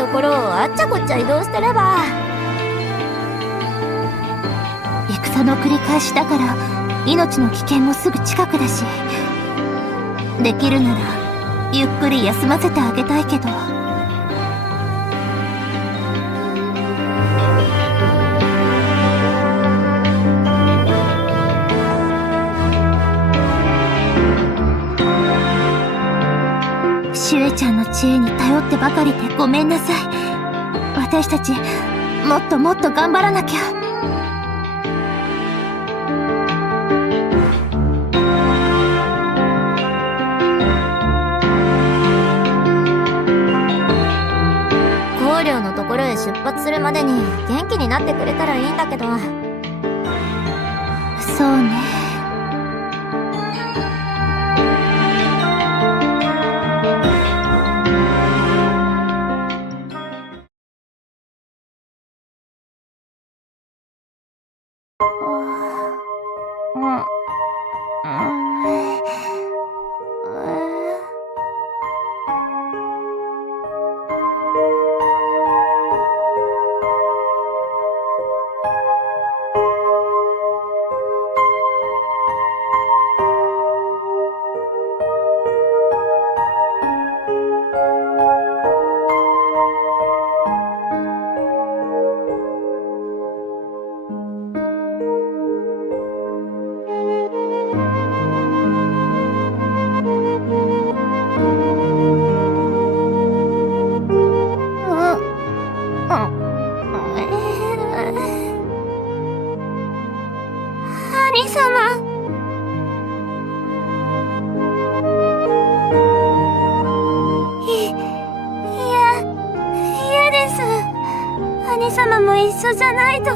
ところをあっちゃこっちゃ移動してれば。戦の繰り返しだから命の危険もすぐ近くだし、できるならゆっくり休ませてあげたいけど。シュエちゃんの知恵に頼ってばかりでごめんなさい。私たちもっともっと頑張らなきゃ。光陵のところへ出発するまでに元気になってくれたらいいんだけど。そうね。兄様。嫌です。兄様も一緒じゃないと。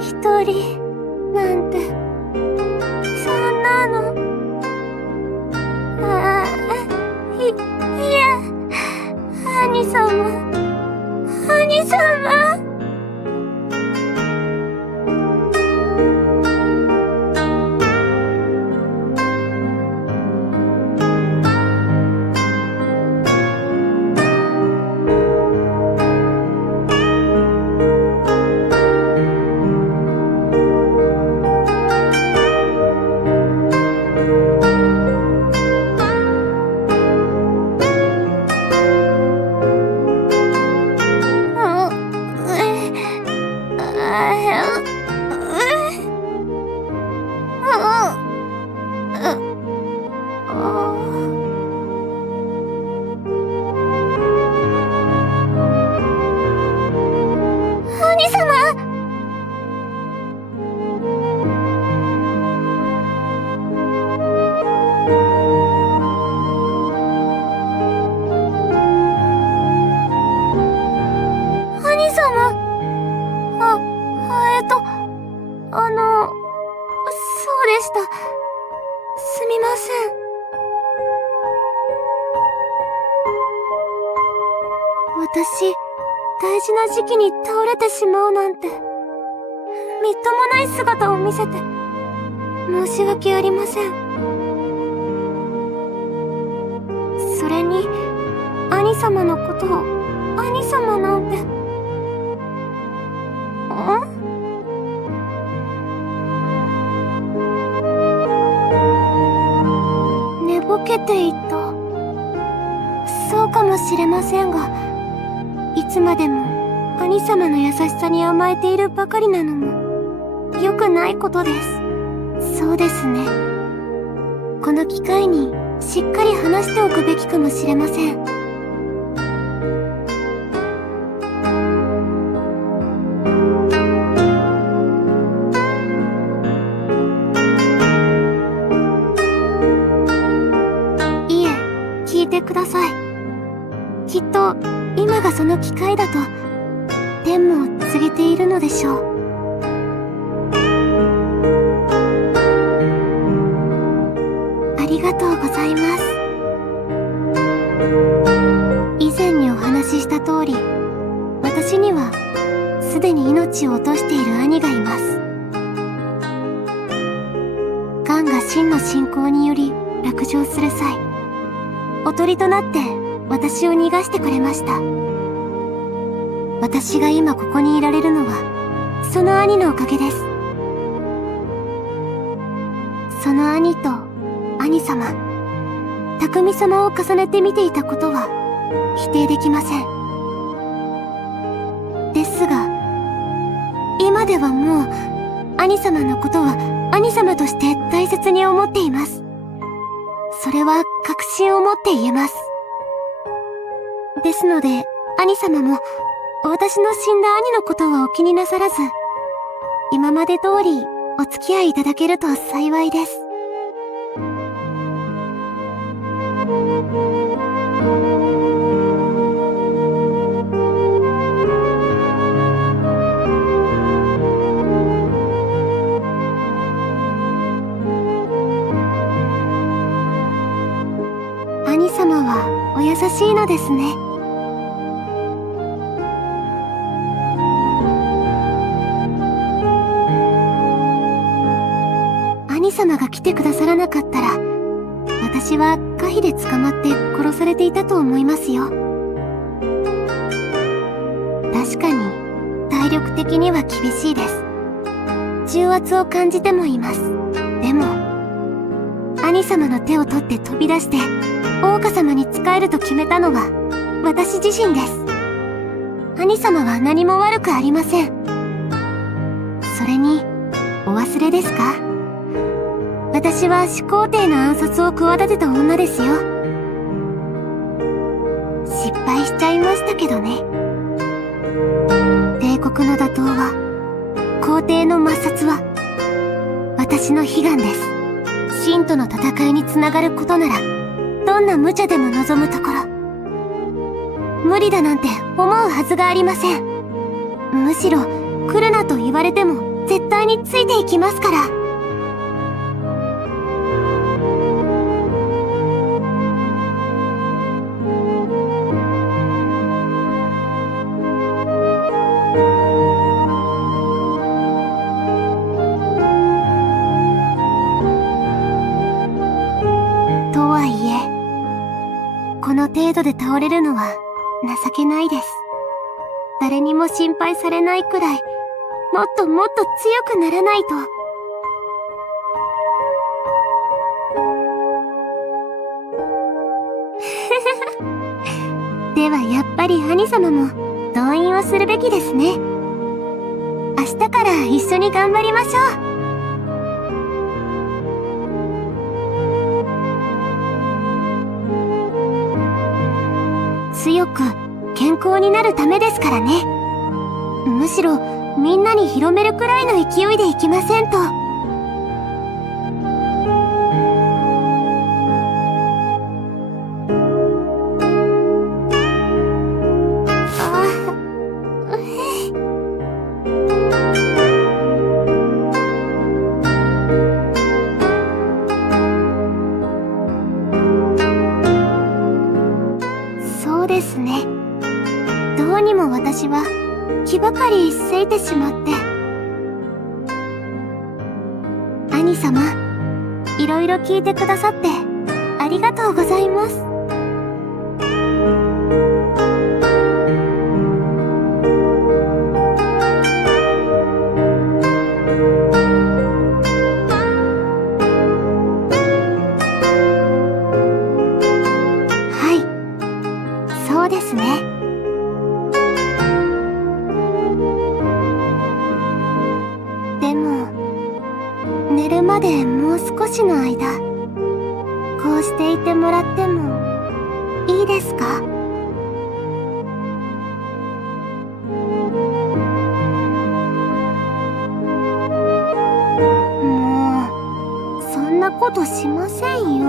一人なんて、そんなの。いや、兄様。兄様。兄様。兄様。そうでした。すみません。私、大事な時期に倒れてしまうなんて、みっともない姿を見せて、申し訳ありません。それに、兄様のことを、兄様なんて。寝ぼけていた。そうかもしれませんが、いつまでも兄様の優しさに甘えているばかりなのも良くないことです。そうですね。この機会にしっかり話しておくべきかもしれません。いえ、聞いてください。きっと今がその機会だと天も告げているのでしょう。ありがとうございます。以前にお話しした通り、私にはすでに命を落としている兄がいます。癌が真の信仰により落城する際、おとりとなって私を逃がしてくれました。私が今ここにいられるのはその兄のおかげです。その兄と兄様、匠様を重ねて見ていたことは否定できません。ですが、今ではもう兄様のことは兄様として大切に思っています。それは確信を持って言えます。ですので、兄様も私の死んだ兄のことはお気になさらず、今まで通りお付き合いいただけると幸いです。兄様はお優しいのですね。兄様が来てくださらなかったら、私は可否で捕まって殺されていたと思いますよ。確かに体力的には厳しいです。重圧を感じてもいます。でも兄様の手を取って飛び出して大岡様に仕えると決めたのは私自身です。兄様は何も悪くありません。それにお忘れですか？私は始皇帝の暗殺を企てた女ですよ。失敗しちゃいましたけどね。帝国の打倒は、皇帝の抹殺は私の悲願です。秦との戦いにつながることならどんな無茶でも望むところ。無理だなんて思うはずがありません。むしろ来るなと言われても絶対についていきますから。とはいえ、この程度で倒れるのは情けないです。誰にも心配されないくらい、もっともっと強くならないと。ではやっぱり兄様も動員をするべきですね。明日から一緒に頑張りましょう。強く健康になるためですからね。むしろみんなに広めるくらいの勢いでいきませんと。そうですね。どうにも私は気ばかりせいてしまって。兄様、いろいろ聞いてくださってありがとうございます。はい、そうですね。でも、寝るまでもう少しの間、こうしていてもらってもいいですか？もう、そんなことしませんよ。